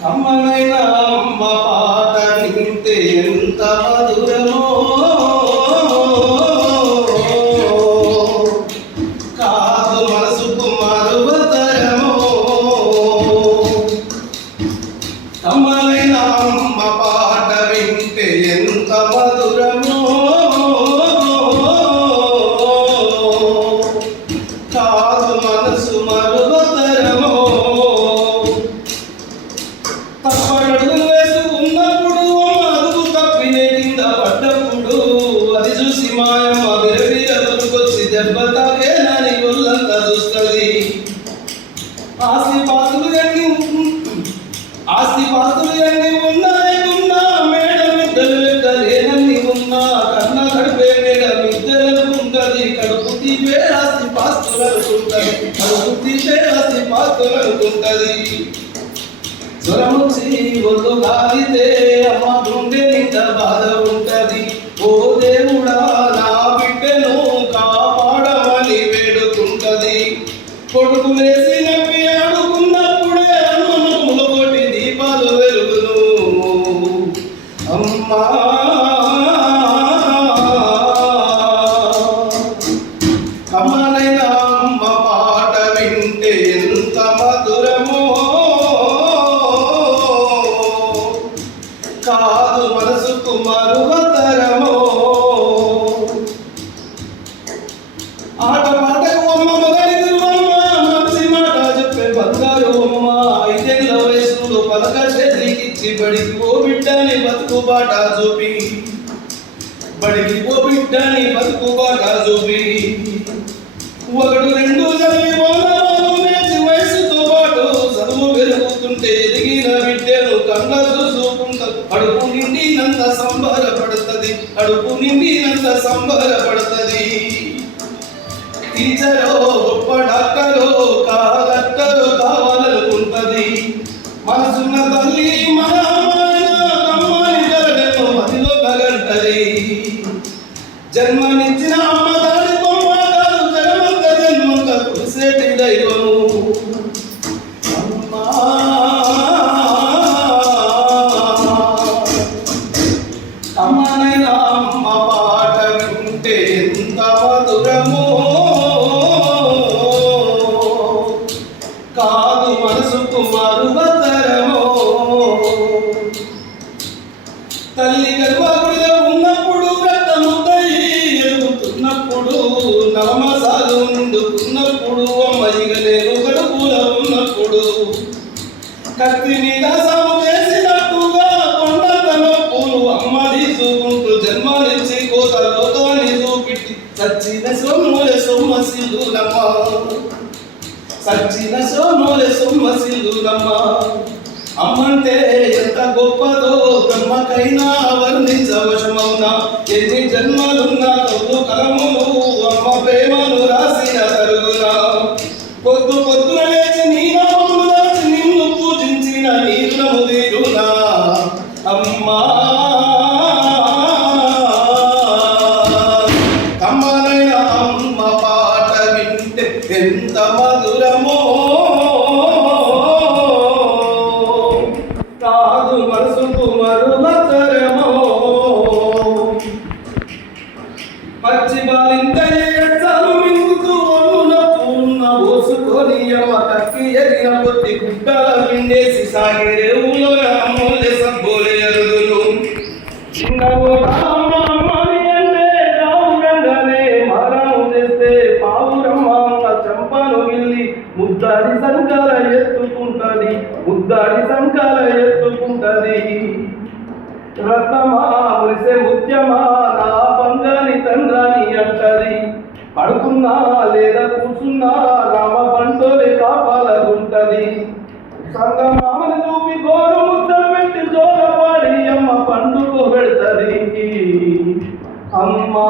కమ్మనైన అమ్మ పాట వింటే ఎంత మధురమో, కాదు మనసుకు మరువతరమో. కమ్మనైన అమ్మ పాట వింటే ఎంత మధురమో, కాదు మనసు మరువతరమో. తప్పడుగులు వేసుకున్నప్పుడు అదుపు తప్పినే కింద పడ్డప్పుడు అది చూసి మాయమ్మ బిరబిర బతుకొచ్చి దెబ్బ తాకేనని ఒళ్ళంతా చూస్తుంది. ఆస్తి పాస్తులు ఎన్ని ఉన్నా లేకున్నా మేడ మిద్దలు లేనన్ని ఉన్నా కన్న గడిపే మేడ మిద్దలనుకుంటది. కడుపు తీపే ఆస్తి పాస్తులు అనుకుంటది, కడుపు తీపే ఆస్తి పాస్తులు అనుకుంటది. జ్వరముచ్చి ఒళ్ళు గాలితే అమ్మ గుండె నిండా బాధ ఉంటది. ఓ దేవుడా నా బిడ్డను కాపాడమని వేడుకుంటది. కొడుకులేసి నవ్వి ఆడుకున్నప్పుడే అమ్మమ్మల కోటి దీపాలు వెలుగును. అమ్మా కమ్మనైన అమ్మ పాట వింటే ఎంత మధురమో, కాదు మనసుకు మరువతరమో. ఆట పాటకు అమ్మ మొదలిదురువమ్మ, మనసి మాట చెప్పే బంగారు అమ్మ. 5 ఏళ్ల వయసులో పలక చేతికిచ్చి బడికి ఓ బిడ్డని బతుకు బాట చూపి, బడికి ఓ బిడ్డని బతుకు బాట చూపి. 1 2 చదివి నేర్చి వయసుతో పాటు చదువు పెరుగుతుంటే ఎదిగిన బిడ్డను కన్న చూసుకుంటా. అడుపు నిండినంత సంబరపడుతుంది, అడుపు నిండినంత సంబరపడుతుంది. టీచరో గొప్ప డాక్టరో కలెక్టరో కావాలనుకుంటది. మనసున్న తల్లి మన అమ్మని కలగను మదిలో కగంటది. జన్మనిచ్చిన అమ్మ దాని బొమ్మ కాదు, జగమంత జన్మంత కురిసేటి దైవము. అమ్మా కమ్మనైన అమ్మ పాట వింటే ఎంత మధురమో, కాదు మనసుకు మరువతరమో. తల్లి గర్భగుడిలో ఉన్నప్పుడు రక్తముద్దై ఎదుగుతున్నప్పుడు, నవమాసాలు నిండుకున్నప్పుడు, అమ్మయ్య నేను కడుపులో ఉన్నప్పుడు, కత్తి మీద సాము చేసినట్టుగా కొండంత నొప్పులు అమ్మ తీసుకుంటూ జన్మనిచ్చి కోత లోకాన్ని చూపిట్టి సచ్చిన సొమ్ములే సొమ్మసిల్లులమ్మ, సచ్చిన సొమ్ములే సొమ్మసిల్లులమ్మ. అమ్మంటే ఎంత గొప్పదో బ్రహ్మకైనా వర్ణించవశమవునా. ఎన్ని జన్మలున్నా తొమ్మిది కలములు అమ్మ ప్రేమను రాసిన తరుగునా. పొద్దు పొద్దున లేచి నీ నామమును దాచి నిన్ను పూజించిన నీ రుణము తీరునా. అమ్మా కమ్మనైన అమ్మ పాట వింటే ఎంత మధురమో, కాదు మనసుకు మరువతరమో. పచ్చి బాలింత ఎడసాలు మింగుతూ ఒళ్ళున పూర్ణ ఓసుకొని అమ్మ కక్కి ఎదిగిన కొద్ది గుడ్డల మిండేసి సాగే రేవులో అమ్మోలే సబ్బోలే అరుగులు. చిన్నవో రామ అమ్మని అంటే రావురంగానే మారాము చేస్తే పావురమ్మ చంపను గిల్లి ముద్దాడి సంకాల ఎత్తుకుంటది, ముద్దాడి సంకాల ఎత్తుకుంటది. రత్నమా మురిసే ముత్యమా నా బంగాని తండ్రాని అంటది. పడుకున్నా లేదా కూర్చున్నా రామ బంటోలే కాపాలగుంటది. సంగమామని చూపి గోరు ముద్దలు పెట్టి జోలపాడి అమ్మ పండుగ పెడతది. అమ్మా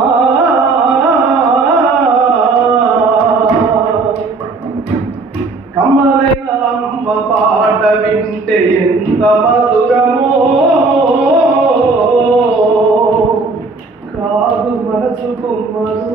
కమ్మనైన అమ్మ పాట వింటే ఎంత మధురమో, కాదు మనసుకు మధురమో.